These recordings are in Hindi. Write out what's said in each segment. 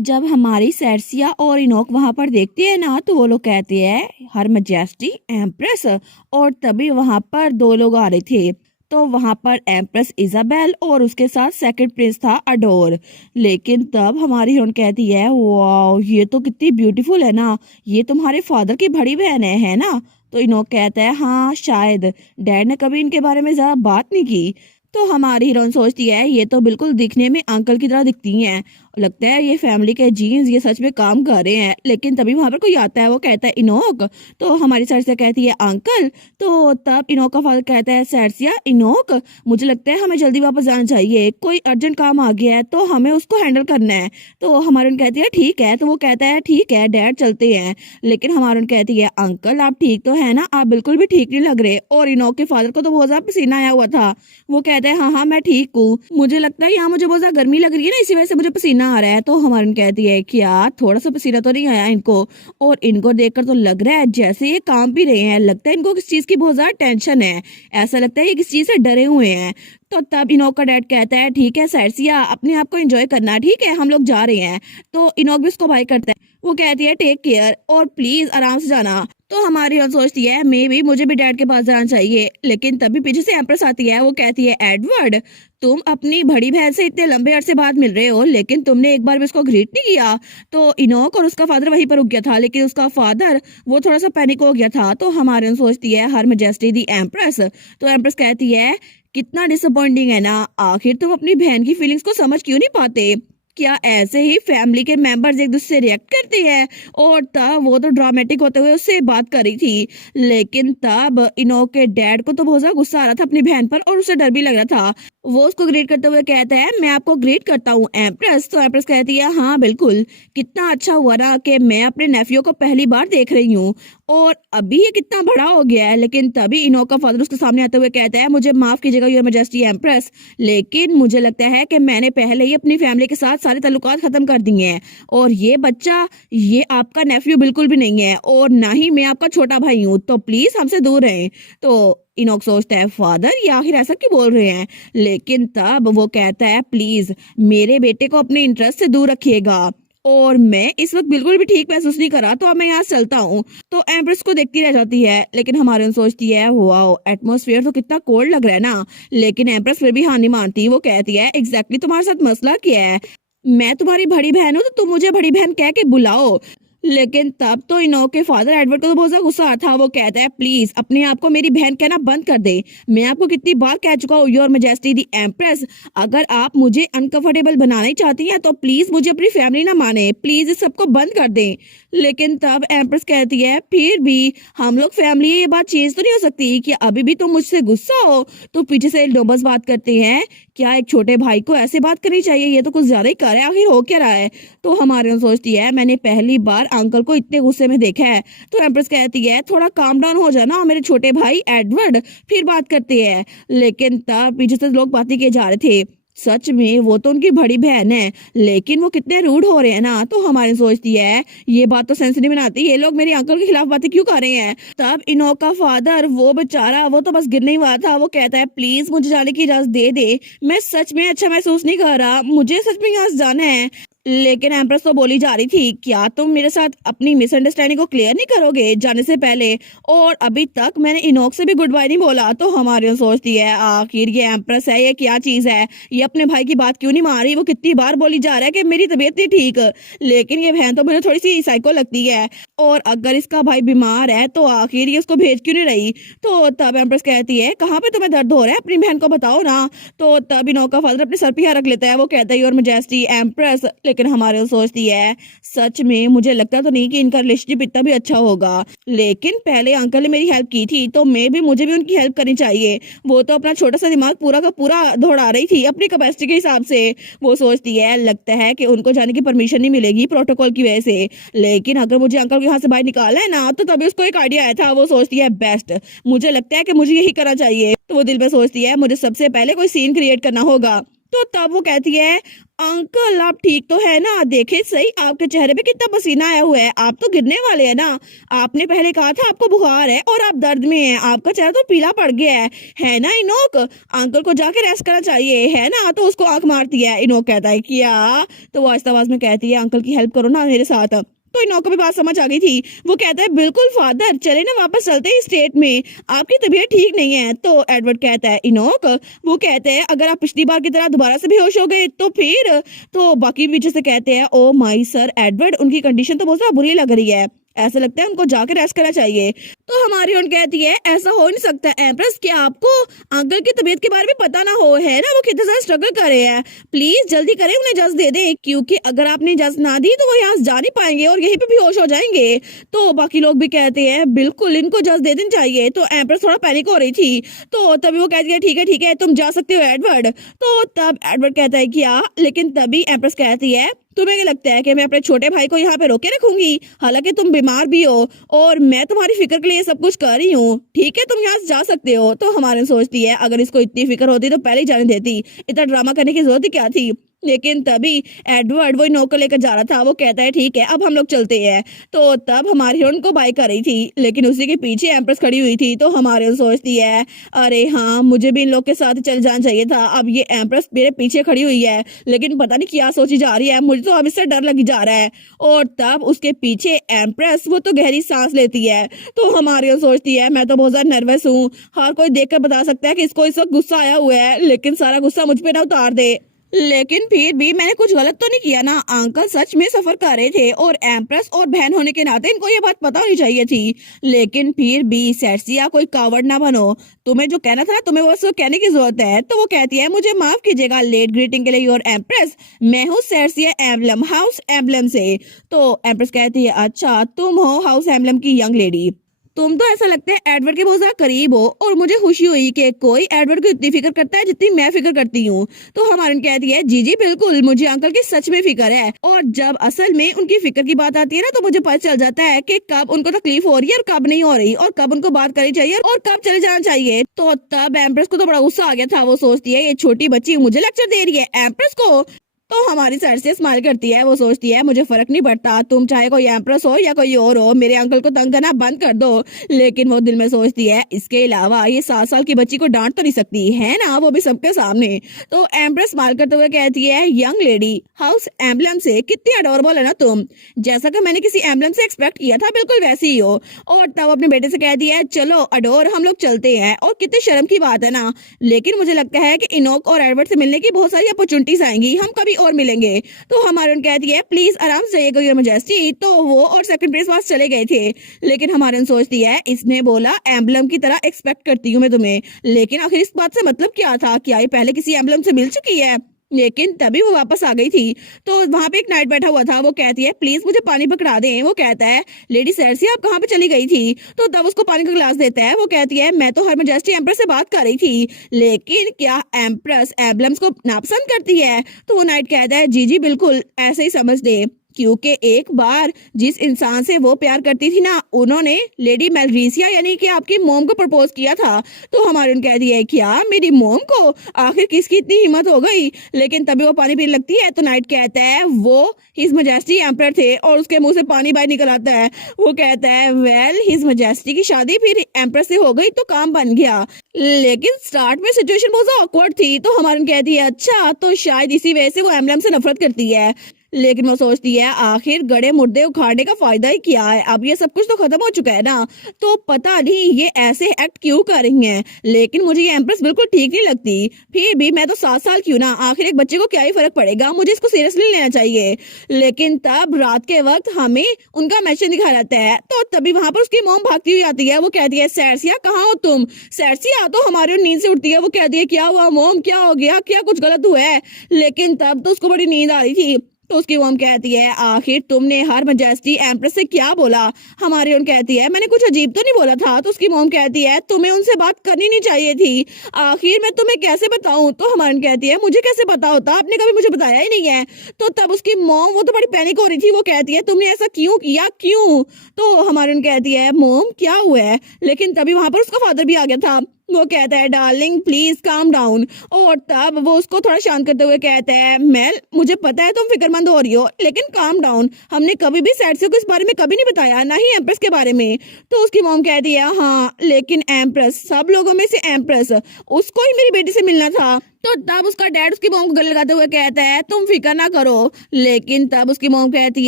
जब हमारी सेर्सिया और इनोक वहां पर देखते हैं ना तो वो लोग कहते हैं हर मैजेस्टी एम्प्रेस। और तभी वहां पर दो लोग आ रहे थे। तो वहां पर एम्प्रेस इजाबेल और उसके साथ सेकंड प्रिंस था अडोर। लेकिन तब हमारी हीरोइन कहती है वाह ये तो कितनी ब्यूटीफुल है ना, ये तुम्हारे फादर की बड़ी बहन है ना। तो इनोक कहता है हाँ शायद, डैड ने कभी इनके बारे में ज्यादा बात नहीं की। तो हमारी हीरोइन सोचती है ये तो बिल्कुल दिखने में अंकल की तरह दिखती हैं, लगता है ये फैमिली के जीन्स ये सच में काम कर रहे हैं। लेकिन तभी वहां पर कोई आता है, वो कहता है इनोक। तो हमारी सरसिया कहती है अंकल। तो तब इनोक का फादर कहता है सरसिया इनोक, मुझे लगता है हमें जल्दी वापस जाना चाहिए, कोई अर्जेंट काम आ गया है तो हमें उसको हैंडल करना है। तो हमारी उन कहती है ठीक है। तो वो कहता है ठीक है डैड चलते हैं। लेकिन हमारी उन कहती है अंकल आप ठीक तो है ना, आप बिल्कुल भी ठीक नहीं लग रहे। और इनोक के फादर को तो बहुत ज्यादा पसीना आया हुआ था। वो कहता है हाँ हाँ मैं ठीक हूँ, मुझे लगता है यहाँ मुझे बहुत ज्यादा गर्मी लग रही है ना, इसी वजह से मुझे पसीना आ रहा है। तो हमारी कहती है क्या थोड़ा सा पसीना तो नहीं आया इनको? और इनको देखकर तो लग रहा है जैसे ये काम भी रहे हैं, लगता है इनको किस चीज की बहुत ज्यादा टेंशन है, ऐसा लगता है ये किस चीज से डरे हुए हैं। तो तब इनोक का डैड कहता है ठीक है सरसिया अपने आप को एंजॉय करना, ठीक है हम लोग जा रहे हैं। तो इनोक भी उसको बाय करता है। वो कहती है टेक केयर और प्लीज आराम से जाना। तो हमारी और सोचती है मे भी मुझे भी डैड के पास जाना चाहिए। लेकिन तभी पीछे से एम्प्रेस आती है। वो कहती है एडवर्ड तुम अपनी बड़ी बहन से इतने लंबे अरसे बाद मिल रहे हो लेकिन तुमने एक बार भी उसको ग्रीट नहीं किया। तो इनोक और उसका फादर वहीं पर रुक गया था, लेकिन उसका फादर वो थोड़ा सा पैनिक हो गया था। तो हमारे सोचती है हर मैजेस्टी दी एम्प्रेस। तो एम्प्रेस कहती है कितना डिसअपॉइंटिंग है ना, आखिर तुम अपनी बहन की फीलिंग्स को समझ क्यों नहीं पाते? क्या ऐसे ही फैमिली के मेंबर्स एक दूसरे से रिएक्ट करते हैं? और तब वो तो ड्रामेटिक होते हुए उससे बात कर रही थी। लेकिन तब इनोक के डैड को तो बहुत ज्यादा गुस्सा आ रहा था अपनी बहन पर और उसे डर भी लग रहा था। वो उसको ग्रीट करते हुए कहता है मैं आपको ग्रीट करता हूँ एम्प्रेस। तो एम्प्रेस कहती है हाँ बिल्कुल, कितना अच्छा हुआ ना कि मैं अपने नेफ्यू को पहली बार देख रही हूँ और अभी ये कितना बड़ा हो गया है। लेकिन तभी इनोक का फादर उसके सामने आते हुए कहता है मुझे माफ कीजिएगा योर मैजेस्टी एम्प्रेस, लेकिन मुझे लगता है कि मैंने पहले ही अपनी फैमिली के साथ सारे ताल्लुकात खत्म कर दिए हैं और ये बच्चा ये आपका नेफ्यू बिल्कुल भी नहीं है और ना ही मैं आपका छोटा भाई हूँ, तो प्लीज हमसे दूर रहें। तो इनोक सोचता है फादर ये आखिर ऐसा क्यों बोल रहे हैं? लेकिन तब वो कहता है प्लीज मेरे बेटे को अपने इंटरेस्ट से दूर रखिएगा और मैं इस वक्त बिल्कुल भी ठीक महसूस नहीं करा तो अब मैं यहाँ चलता हूँ। तो एम्प्रेस को देखती रह जाती है। लेकिन हमारे सोचती है वाओ एटमॉस्फेयर तो कितना कोल्ड लग रहा है ना। लेकिन एम्प्रेस फिर भी हाँ नहीं मानती। वो कहती है एग्जैक्टली तुम्हारे साथ मसला क्या है? मैं तुम्हारी बड़ी बहन हूँ तो तुम मुझे बड़ी बहन कह के बुलाओ। लेकिन तब तो इनोक के फादर एडवर्ड को तो बहुत ज्यादा गुस्सा आता था। वो कहता है प्लीज अपने आप को मेरी बहन कहना बंद कर दे, मैं आपको कितनी बार कह चुका हूँ योर मैजेस्टी दी एम्प्रेस, अगर आप मुझे अनकंफर्टेबल बनाना ही चाहती हैं तो प्लीज मुझे अपनी फैमिली ना माने, प्लीज इस सबको बंद कर दें। लेकिन तब एम्प्रेस कहती है फिर भी हम लोग फैमिली है, ये बात चेंज तो नहीं हो सकती कि अभी भी तुम मुझसे गुस्सा हो। तो पीछे से नोबस बात करते हैं क्या एक छोटे भाई को ऐसे बात करनी चाहिए, ये तो कुछ ज्यादा ही कर है, आखिर हो क्या रहा है? तो हमारे सोचती है मैंने पहली बार अंकल को इतने गुस्से में देखा है। तो एम्प्रेस कहती है थोड़ा काम डाउन हो जाना मेरे छोटे भाई एडवर्ड, फिर बात करते हैं। लेकिन तब पीछे से लोग बातें किए जा रहे थे सच में वो तो उनकी बड़ी बहन है लेकिन वो कितने रूड हो रहे हैं ना। तो हमारी सोचती है ये बात तो सेंस नहीं बनाती, ये लोग मेरे अंकल के खिलाफ बातें क्यों कर रहे हैं? तब इनोक का फादर वो बेचारा वो तो बस गिरने ही वाला था। वो कहता है प्लीज मुझे जाने की इजाजत दे दे, मैं सच में अच्छा महसूस नहीं कर रहा, मुझे सच में यहाँ से जाना है। लेकिन एम्प्रेस तो बोली जा रही थी क्या तुम मेरे साथ अपनी मिसअंडरस्टैंडिंग को क्लियर नहीं करोगे जाने से पहले? और अभी तक मैंने इनोक से भी गुड बाय नहीं बोला। तो हमारे सोचती है आखिर ये एम्प्रेस है ये क्या चीज है, ये अपने भाई की बात क्यों नहीं मान रही? वो कितनी बार बोली जा रहा है कि मेरी तबीयत नहीं ठीक, लेकिन ये बहन तो मुझे थोड़ी सी साइको लगती है और अगर इसका भाई बीमार है तो आखिर ये उसको भेज क्यों नहीं रही? तो तब एम्प्रेस कहती है कहाँ पे तुम्हें दर्द हो रहा है, अपनी बहन को बताओ ना। तो तब इनोक का फादर अपने सर पे हाथ रख लेता है। वो कहता है योर मैजेस्टी एम्प्रेस, लेकिन हमारे सोचती है सच में मुझे लगता तो नहीं कि इनका रिलेशनशिप इतना भी अच्छा होगा, लेकिन पहले अंकल ने मेरी हेल्प की थी तो मुझे भी उनकी हेल्प करनी चाहिए। वो तो अपना छोटा सा दिमाग पूरा का पूरा दौड़ा रही थी अपनी कैपेसिटी के हिसाब से। वो सोचती है लगता है कि उनको जाने की परमिशन नहीं मिलेगी प्रोटोकॉल की वजह से, लेकिन अगर मुझे अंकल को यहाँ से बाहर निकाला है ना तो तभी उसको एक आइडिया आया था। वो सोचती है बेस्ट, मुझे लगता है कि मुझे यही करना चाहिए। तो वो दिल में सोचती है मुझे सबसे पहले कोई सीन क्रिएट करना होगा तो तब वो कहती है, अंकल आप ठीक तो है ना, देखे सही आपके चेहरे पे कितना पसीना आया हुआ है, आप तो गिरने वाले हैं ना। आपने पहले कहा था आपको बुखार है और आप दर्द में हैं, आपका चेहरा तो पीला पड़ गया है ना इनोक? अंकल को जाके रेस्ट करना चाहिए, है ना? तो उसको आंख मारती है। इनोक कहता है क्या? तो वो आहिस्ता आवाज में कहती है, अंकल की हेल्प करो ना मेरे साथ। तो इनोक को भी बात समझ आ गई थी। वो कहता है, बिल्कुल फादर, चले ना वापस चलते हैं स्टेट में, आपकी तबीयत ठीक नहीं है। तो एडवर्ड कहता है, इनोक, वो कहते हैं अगर आप पिछली बार की तरह दोबारा से बेहोश हो गए तो फिर? तो बाकी पीछे से कहते हैं, ओ माई सर एडवर्ड, उनकी कंडीशन तो बहुत ज्यादा बुरी लग रही है, ऐसा लगता है उनको जाकर रेस्ट करना चाहिए। तो हमारी उन कहती है, ऐसा हो नहीं सकता एम्प्रेस, क्या आपको अंकल की तबीयत के बारे में पता ना हो, है ना? वो कितना ज्यादा स्ट्रगल कर रहे हैं, प्लीज जल्दी करें, उन्हें इजाजत दे दें, क्योंकि अगर आपने इजाजत ना दी तो वो यहाँ से जा नहीं पाएंगे और यहीं पे बेहोश हो जाएंगे। तो बाकी लोग भी कहते हैं, बिल्कुल इनको इजाजत दे देनी चाहिए। तो एम्प्रेस थोड़ा पैनिक हो रही थी, तो तभी वो कहती है, ठीक है तुम जा सकते हो एडवर्ड। तो तब एडवर्ड कहता है, क्या? लेकिन तभी एम्प्रेस कहती है, तुम्हें क्या लगता है कि मैं अपने छोटे भाई को यहाँ पे रोके रखूंगी? हालांकि तुम बीमार भी हो और मैं तुम्हारी फिक्र के लिए सब कुछ कर रही हूँ, ठीक है तुम यहाँ से जा सकते हो। तो हमारे सोचती है, अगर इसको इतनी फिक्र होती तो पहले ही जाने देती, इतना ड्रामा करने की जरूरत ही क्या थी। लेकिन तभी एडवर्ड वो नौकर लेकर जा रहा था, वो कहता है, ठीक है अब हम लोग चलते हैं। तो तब हमारी हीरोइन को बाय कर रही थी, लेकिन उसी के पीछे एम्प्रेस खड़ी हुई थी। तो हमारे सोचती है, अरे हाँ मुझे भी इन लोग के साथ चल जाना चाहिए था, अब ये एम्प्रेस मेरे पीछे खड़ी हुई है, लेकिन पता नहीं क्या सोची जा रही है, मुझे तो अब इससे डर लगी जा रहा है। और तब उसके पीछे एम्प्रेस वो तो गहरी सांस लेती है। तो हमारी सोचती है, मैं तो बहुत ज्यादा नर्वस हूँ, हर कोई देखकर बता सकता है कि इसको इस वक्त गुस्सा आया हुआ है, लेकिन सारा गुस्सा मुझ पे ना उतार दे। लेकिन फिर भी मैंने कुछ गलत तो नहीं किया ना, अंकल सच में सफर कर रहे थे और एम्प्रेस और बहन होने के नाते इनको ये बात पता होनी चाहिए थी। लेकिन फिर भी सेर्सिया, कोई कावड़ ना बनो, तुम्हें जो कहना था तुम्हें वो सब कहने की जरूरत है। तो वो कहती है, मुझे माफ कीजिएगा लेट ग्रीटिंग के लिए योर एम्प्रेस, मैं हूँ सेर्सिया एम्बलम, हाउस एम्बलम से। तो एम्प्रेस कहती है, अच्छा तुम हो हाउस एम्बलम की यंग लेडी, तुम तो ऐसा लगता है एडवर्ड के बहुत ज्यादा करीब हो, और मुझे खुशी हुई कि कोई एडवर्ड को इतनी फिक्र करता है जितनी मैं फिक्र करती हूँ। तो हमारी कहती है, जी जी बिल्कुल, मुझे अंकल की सच में फिक्र है, और जब असल में उनकी फिक्र की बात आती है ना, तो मुझे पता चल जाता है कि कब उनको तकलीफ हो रही है और कब नहीं हो रही, और कब उनको बात करनी चाहिए और कब चले जाना चाहिए। तो तब एम्प्रेस को तो बड़ा गुस्सा आ गया था, वो सोचती है, ये छोटी बच्ची मुझे लेक्चर दे रही है एम्प्रेस को। तो हमारी सर से स्माइल करती है, वो सोचती है, मुझे फर्क नहीं पड़ता, तुम चाहे कोई एम्प्रेस हो या कोई और हो, मेरे अंकल को तंग करना बंद कर दो। लेकिन वो दिल में सोचती है, इसके अलावा ये 7 साल की बच्ची को डांट तो नहीं सकती है ना, वो भी सबके सामने। तो एम्प्रेस स्माइल करते हुए कहती है, यंग लेडी हाउस एम्बलम से, कितनी अडोरेबल है ना तुम, जैसा कि मैंने किसी एम्बलम से एक्सपेक्ट किया था बिल्कुल वैसे ही हो। और तब अपने बेटे से कहती है, चलो अडोर हम लोग चलते हैं, और कितने शर्म की बात है ना, लेकिन मुझे लगता है कि इनोक और एडवर्ड से मिलने की बहुत सारी अपॉर्चुनिटीज आएंगी, हम कभी और मिलेंगे। तो हमारे उन कहती है, प्लीज आराम से जाइएगा योर मैजेस्टी। तो वो और सेकंड प्लेस पास चले गए थे, लेकिन हमारे सोचती है, इसने बोला एम्बलम की तरह एक्सपेक्ट करती हूँ मैं तुम्हें, लेकिन आखिर इस बात से मतलब क्या था, क्या ये पहले किसी एम्बलम से मिल चुकी है? लेकिन तभी वो वापस आ गई थी। तो वहां पे एक नाइट बैठा हुआ था, वो कहती है, प्लीज मुझे पानी पकड़ा दें। वो कहता है, लेडी सेर्सिया आप कहाँ पे चली गई थी? तो तब उसको पानी का गिलास देता है। वो कहती है, मैं तो हर मैजेस्टी एम्प्रेस से बात कर रही थी, लेकिन क्या एम्प्रेस एम्बलम्स को नापसंद करती है? तो वो नाइट कहता है, जी जी बिल्कुल ऐसे ही समझ दे, क्योंकि एक बार जिस इंसान से वो प्यार करती थी ना, उन्होंने लेडी मेलरीसिया यानी कि आपकी मोम को प्रपोज किया था। तो हमारे उन कहती है, क्या मेरी मोम को? आखिर किसकी इतनी हिम्मत हो गई? लेकिन तभी वो पानी पीने लगती है, तो नाइट कहता है, वो हिज मजेस्टी एम्पर थे, और उसके मुंह से पानी बाहर निकल आता है। वो कहता है, वेल हिज मजेस्टी की शादी फिर एम्पर से हो गई तो काम बन गया, लेकिन स्टार्ट में सिचुएशन बहुत ऑकवर्ड थी। तो हमारे कहती है, अच्छा तो शायद इसी वजह से वो एम्बलम से नफरत करती है। लेकिन वो सोचती है, आखिर गड़े मुर्दे उखाड़ने का फायदा ही क्या है, अब ये सब कुछ तो खत्म हो चुका है ना, तो पता नहीं ये ऐसे एक्ट क्यों कर रही हैं। लेकिन मुझे ये एम्प्रेस बिल्कुल ठीक नहीं लगती, फिर भी मैं तो 7 साल की हूँ ना, आखिर एक बच्चे को क्या ही फर्क पड़ेगा, मुझे इसको सीरियसली लेना चाहिए। लेकिन तब रात के वक्त हमें उनका मैसेज दिखाया जाता है, तो तभी वहां पर उसकी मोम भागती हुई आती है। वो कहती है, सेर्सिया कहाँ हो तुम? सेर्सिया तो हमारी नींद से उठती है। वो कहती है, क्या हुआ मोम, क्या हो गया, क्या कुछ गलत हुआ है? लेकिन तब तो उसको बड़ी नींद आ रही थी। तो उसकी मोम कहती है, आखिर तुमने हर मजेस्टी एम्प्रेस से क्या बोला? हमारी उन कहती है, मैंने कुछ अजीब तो नहीं बोला था। तो उसकी मोम कहती है, तुम्हें उनसे बात करनी नहीं चाहिए थी, आखिर मैं तुम्हें कैसे बताऊं? तो हमारी कहती है, मुझे कैसे पता होता, आपने कभी मुझे बताया ही नहीं है। तो तब उसकी मोम, वो तो बड़ी पैनिक हो रही थी, वो कहती है, तुमने ऐसा क्यों किया, क्यों? तो हमारी उन कहती है, मोम क्या हुआ है? लेकिन तभी वहां पर उसका फादर भी आ गया था। वो कहता है डार्लिंग प्लीज काम डाउन। और तब वो उसको थोड़ा शांत करते हुए कहता है मेल मुझे पता है तुम फिक्रमंद हो रही हो लेकिन काम डाउन, हमने कभी भी सैडसी को इस बारे में कभी नहीं बताया, ना ही एम्प्रेस के बारे में। तो उसकी मॉम कहती है हाँ लेकिन एम्प्रेस, सब लोगों में से एम्प्रेस, उसको ही मेरी बेटी से मिलना था। तो तब उसका डैड उसकी मॉम को गले लगाते हुए कहता है तुम फिक्र ना करो। लेकिन तब उसकी मॉम कहती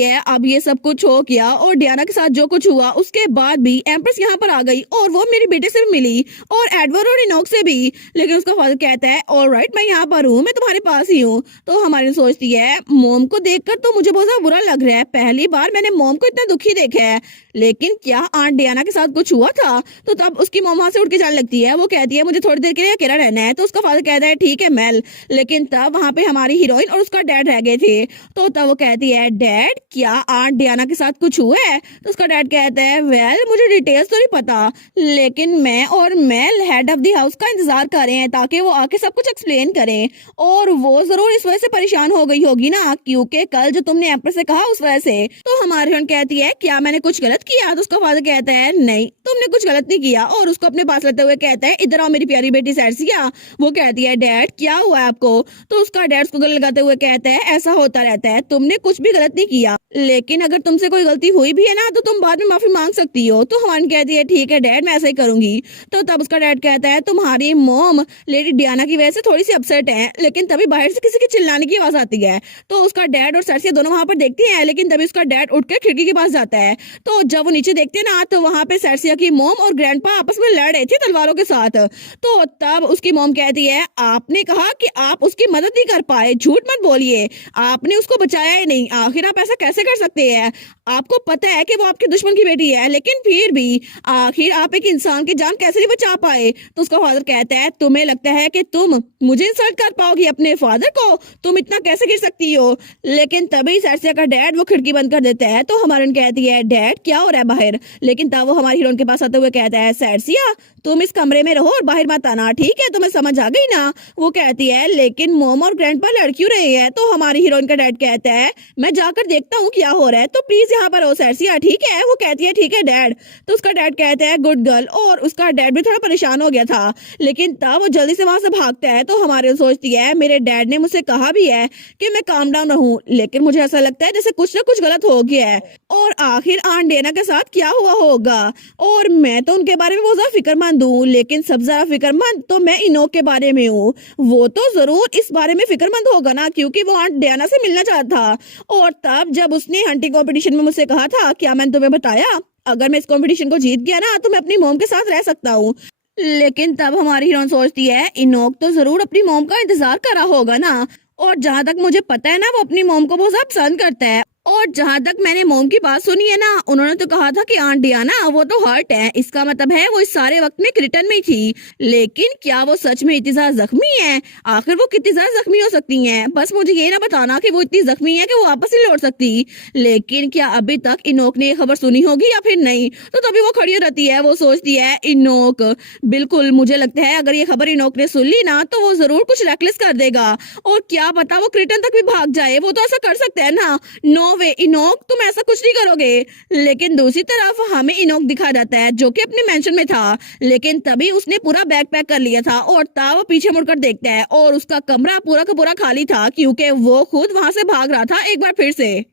है अब ये सब कुछ हो गया और डियाना के साथ जो कुछ हुआ उसके बाद भी एम्प्रेस यहाँ पर आ गई और वो मेरी बेटे से भी मिली और एडवर्ड और इनोक से भी। लेकिन उसका फादर कहता है ऑलराइट मैं यहाँ पर हूँ, मैं तुम्हारे पास ही हूँ। तो हमारी सोचती है मॉम को देखकर तो मुझे बहुत ज्यादा बुरा लग रहा है, पहली बार मैंने मॉम को इतना दुखी देखा है। लेकिन क्या आंट डियाना के साथ कुछ हुआ था? तो तब उसकी मॉम वहां से उठ के जाने लगती है। वो कहती है मुझे थोड़ी देर के लिए अकेला रहना है। तो उसका फादर कहता है ठीक है मेल। लेकिन तब वहां पे हमारी हीरोइन और उसका डैड रह गए थे। तो तब वो कहती है डैड क्या आंट डियाना के साथ कुछ हुआ है? तो उसका डैड कहता है वेल मुझे डिटेल्स तो नहीं पता, लेकिन मैं और male head of the house का इंतजार कर रहे हैं ताकि वो आके सब कुछ एक्सप्लेन करें। और वो जरूर इस वजह से परेशान हो गई होगी ना, क्योंकि कल जो तुमने एम्प्रेस से कहा उस वजह से। तो हमारी हीरोइन कहती है क्या मैंने कुछ गलत किया? तो उसका फादर कहता है नहीं तुमने कुछ गलत नहीं किया और उसको अपने पास लेते हुए कहता है इधर आओ मेरी प्यारी बेटी सैरसिया। वो कहती है डैड क्या हुआ है आपको? तो उसका डैड उसको गले लगाते हुए कहता है ऐसा होता रहता है, तुमने कुछ भी गलत नहीं किया, लेकिन अगर तुमसे कोई गलती हुई भी है ना तो तुम बाद में माफी मांग सकती हो। तो हवन कहती है ठीक है डैड मैं ऐसा ही करूंगी। तो तब उसका डैड कहता है तुम्हारी मॉम लेडी डियाना की वजह से थोड़ी सी अपसेट है। लेकिन तभी बाहर से किसी की चिल्लाने की आवाज आती है। तो उसका डैड और सैरसिया दोनों वहां पर देखती हैं, लेकिन तभी उसका डैड उठकर खिड़की के पास जाता है। तो जब वो नीचे देखते हैं ना तो वहां पे सैरसिया की मॉम और ग्रैंडपा आपस में लड़ रहे थे तलवारों के साथ। तो तब उसकी मॉम कहती है आपने कहा कि आप उसकी मदद नहीं कर पाए, झूठ मत बोलिए, आपने उसको बचाया ही नहीं, आखिर आप ऐसा कैसे कर सकते हैं? आपको पता है कि वो आपके दुश्मन की बेटी है, लेकिन फिर भी आखिर आप एक इंसान की जान कैसे नहीं बचा पाए? तो उसका फादर कहता है तुम्हें लगता है कि तुम मुझे इंसल्ट कर पाओगी अपने फादर को? तुम इतना कैसे गिर सकती हो? लेकिन तभी सैरसिया का डैड वो खिड़की बंद कर देता है। तो हमारी कहती है डैड क्या हो रहा है बाहर? लेकिन तब वो हमारी हीरोइन के पास आते हुए कहता है सैरसिया तुम इस कमरे में रहो और बाहर मत आना, ठीक है? तुम्हें समझ आ गई ना? वो कहती है लेकिन मॉम और ग्रैंडपा लड़ क्यों रहे हैं? तो हमारी हीरोइन का डैड कहता है मैं जाकर देखता हूँ क्या हो रहा है, तो प्लीज यहाँ पर हो सैरसिया, ठीक है? वो कहती है ठीक है डैड। तो उसका डैड कहता है गुड गर्ल। और उसका डैड भी थोड़ा परेशान हो गया था, लेकिन तब वो जल्दी से वहां से भागता है। तो हमारी सोचती है मेरे डैड ने मुझसे कहा भी है कि मैं काम डाउन रहूं, लेकिन मुझे ऐसा लगता है जैसे कुछ ना कुछ गलत हो गया है। और आखिर आंट डियाना के साथ क्या हुआ होगा? और मैं तो उनके बारे में बहुत ज्यादा फिक्रमंद हूँ, लेकिन सबसे ज्यादा फिक्रमंद तो मैं इनोक के बारे में हूँ। वो तो जरूर इस बारे में फिक्रमंद होगा ना, क्योंकि वो आंट डियाना से मिलना चाहता था। और तब जब उसने हंटिंग कंपटीशन में मुझसे कहा था क्या मैंने तुम्हें बताया अगर मैं इस कंपटीशन को जीत गया ना तो मैं अपनी मॉम के साथ रह सकता हूँ। लेकिन तब हमारी हीरोइन सोचती है इनोक तो जरूर अपनी मॉम का इंतजार कर रहा होगा ना, और जहां तक मुझे पता है ना वो अपनी मॉम को बहुत ज्यादा पसंद करता है। और जहां तक मैंने मॉम की बात सुनी है ना, उन्होंने तो कहा था कि आंट डियाना वो तो हर्ट है, इसका मतलब है वो इस सारे वक्त में क्रिटन में थी। लेकिन क्या वो सच में इतनी ज्यादा जख्मी है? आखिर वो कितनी ज्यादा जख्मी हो सकती हैं? बस मुझे ये ना बताना कि वो इतनी जख्मी है कि वो वापस नहीं लौट सकती। लेकिन क्या अभी तक इनोक ने ये खबर सुनी होगी या फिर नहीं? तो तभी वो खड़ी हो रहती है। वो सोचती है इनोक, बिल्कुल मुझे लगता है अगर ये खबर इनोक ने सुन ली ना तो वो जरूर कुछ रेकलेस कर देगा, और क्या पता वो क्रिटन तक भी भाग जाए, वो तो ऐसा कर सकता है ना। नो वे इनोक तुम ऐसा कुछ नहीं करोगे। लेकिन दूसरी तरफ हमें इनोक दिखा जाता है जो कि अपने मेंशन में था, लेकिन तभी उसने पूरा बैग पैक कर लिया था और तब वो पीछे मुड़कर देखता है और उसका कमरा पूरा का पूरा खाली था, क्योंकि वो खुद वहां से भाग रहा था एक बार फिर से।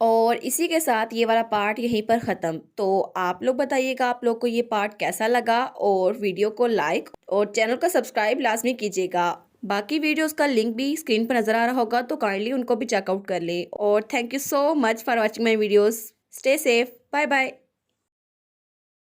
और इसी के साथ ये वाला पार्ट यहीं पर ख़त्म। तो आप लोग बताइएगा आप लोग को ये पार्ट कैसा लगा, और वीडियो को लाइक और चैनल को सब्सक्राइब लाजमी कीजिएगा। बाकी वीडियोस का लिंक भी स्क्रीन पर नज़र आ रहा होगा, तो काइंडली उनको भी चेकआउट कर ले। और thank you so much for watching my videos. Stay safe, bye bye.